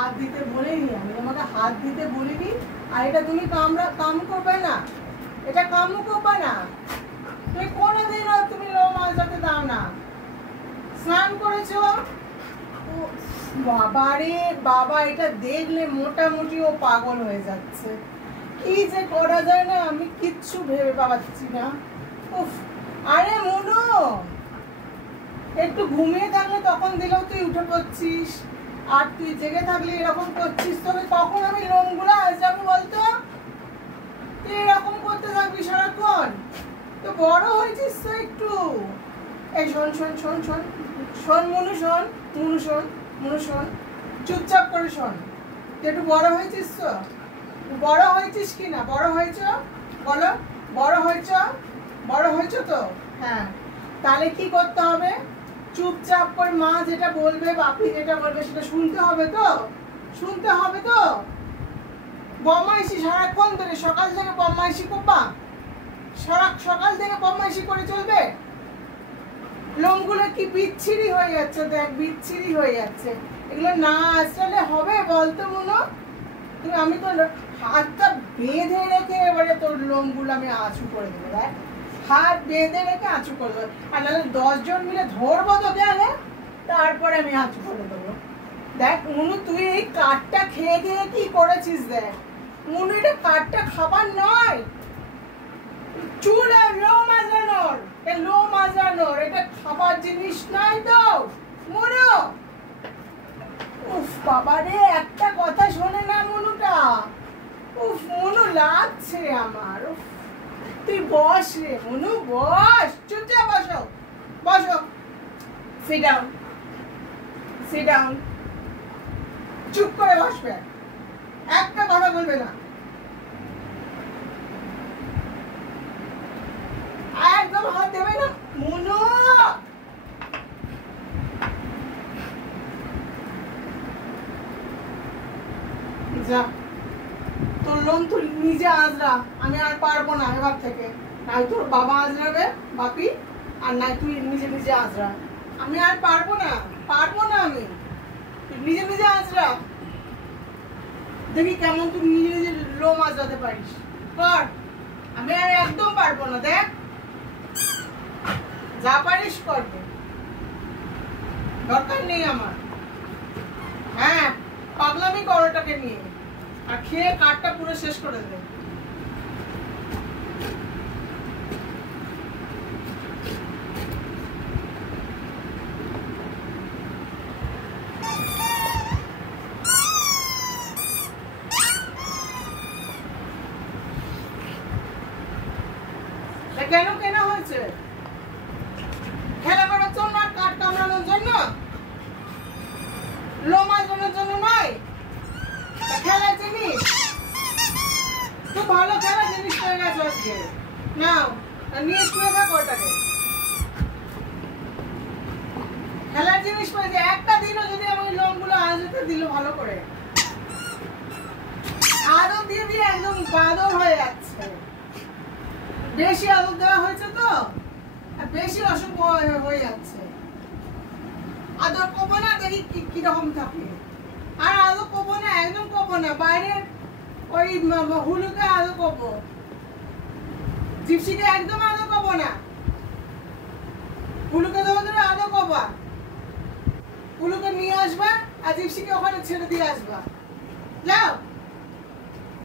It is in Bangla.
হাত দিতে বলিনি, আমি তোমাকে হাত দিতে বলিনি। আর এটা তুমি কাম করবে না, এটা কামও করবে না। তুমি কোনোদিনও তুমি লোম আঁচড়াতে দাও না। স্নান করেছো? বাবা রে বাবা, এটা দেখলে মোটামুটি ও পাগল হয়ে যাচ্ছে। কি যে করা যায় না, আমি কিচ্ছু ভেবে পাচ্ছি না। উফ, আরে মনু, একটু ঘুমিয়ে থাকলে তখন দিলেও তুই উঠে পড়ছিস, আর তুই জেগে থাকলে এরকম করছিস। তবে কখন আমি লোমগুলো আঁচড়াবো বলতো? তুই এরকম করতে থাকবি সারাক্ষণ? তো বড় হয়েছিস তো একটু। এই শোন শোন শোন শোন শোন মনু, শোন মনু, শোন মনু, শোন, চুপচাপ করে শোন। তুই একটু বড় হয়েছিস তো? বড় হয়েছিস কি না? বড় হয়েছ? বলো, বড় হয়েছ? বড় হয়েছ তো? হ্যাঁ, তাহলে কি করতে হবে? চুপচাপ করে মা যেটা বলবে, বাপি যেটা বলবে সেটা শুনতে হবে তো? শুনতে হবে তো? বদমাইশি সারাক্ষণ ধরে, সকাল থেকে বদমাইশি করবা? সকাল থেকে বদমাইশি করে চলবে? লোমগুলো কি বিচ্ছিরি হয়ে যাচ্ছে, দেখ বিচ্ছিরি হয়ে যাচ্ছে। এগুলো না আসলে হবে বলতো মনো? তুমি, আমি তো হাতটা বেঁধে রেখে এবারে তোর লোমগুলো আমি আঁচু করে দেবো। দেখ, হাত বেঁধে রেখে আঁচু করে দেবো। আর নাহলে 10 জন মিলে ধরবো তো গেলে, তারপরে আমি আঁচু করে দেবো। দেখ মনু, তুই এই কাঠটা খেয়ে খেয়ে কি করেছিস? দেখ মনু, এটা কাঠটা খাবার নয়, চুলে লোম আঁচড়ানোর। লোম আঁচড়ানোর, এটা খাবার জিনিস নয় তো মনু। উফ বাবা রে, একটা কথা শোনে না মনুটা। উফ মনু, লাগছে আমার। তুই বস রে মনু, বস, চুপচাপ বসো, বসো, সিট ডাউন, সিট ডাউন। চুপ করে বসবে, একটা কথা বলবে না, একদম হাত দেবে না মনু। যা, তোর লোম তুই নিজে আঁচড়া, আমি আর পারবো না এবার থেকে। নাই তোর বাবা আঁচড়াবে, বাপি, আর নাই তুই নিজে নিজে আঁচড়া। আমি আর পারবো না, পারবো না আমি। তুই নিজে নিজে আঁচড়া, দেখি কেমন তুই নিজে নিজে লোম আঁচড়াতে পারিস, কর। আমি আর একদম পারবো না। দেখ, যা পারিস করবে, দরকার নেই আমার। হ্যাঁ, পাগলামি কর ওটাকে নিয়ে, আর খেয়ে কাঠটা পুরো শেষ করে দে। কেন কেন হয়েছে? খেলা করার জন্য আর কাঠ কামড়ানোর জন্য? লোম আঁচড়ানোর জন্য নয়। খেলার জিনিস খুব ভালো, খেলার জিনিস হয়ে গেছে আজকে। নাও, নিয়ে শুয়ে থাকো ওটাকে। খেলার জিনিস পেয়েছে, একটা দিনও যদি আমি লোমগুলো আঁচড়াতে দিল ভালো করে, আদর দিয়ে দিয়ে একদম বাদর হয়ে যাচ্ছে। বেশি আদর দেওয়া হয়েছে তো, বেশি অসুখ হয়ে যাচ্ছে। আদর করবো না, দেখি কিরকম থাকে। আর আদর করবো না, একদম করবো না। বাইরের ওই হুলুকে আদর করবো, জিপসিকে একদম আদর করবো না। হুলুকে ধরে আদর করবা, হুলুকে নিয়ে আসবা আর জিপসিকে ওখানে ছেড়ে দিয়ে আসবা। যাও।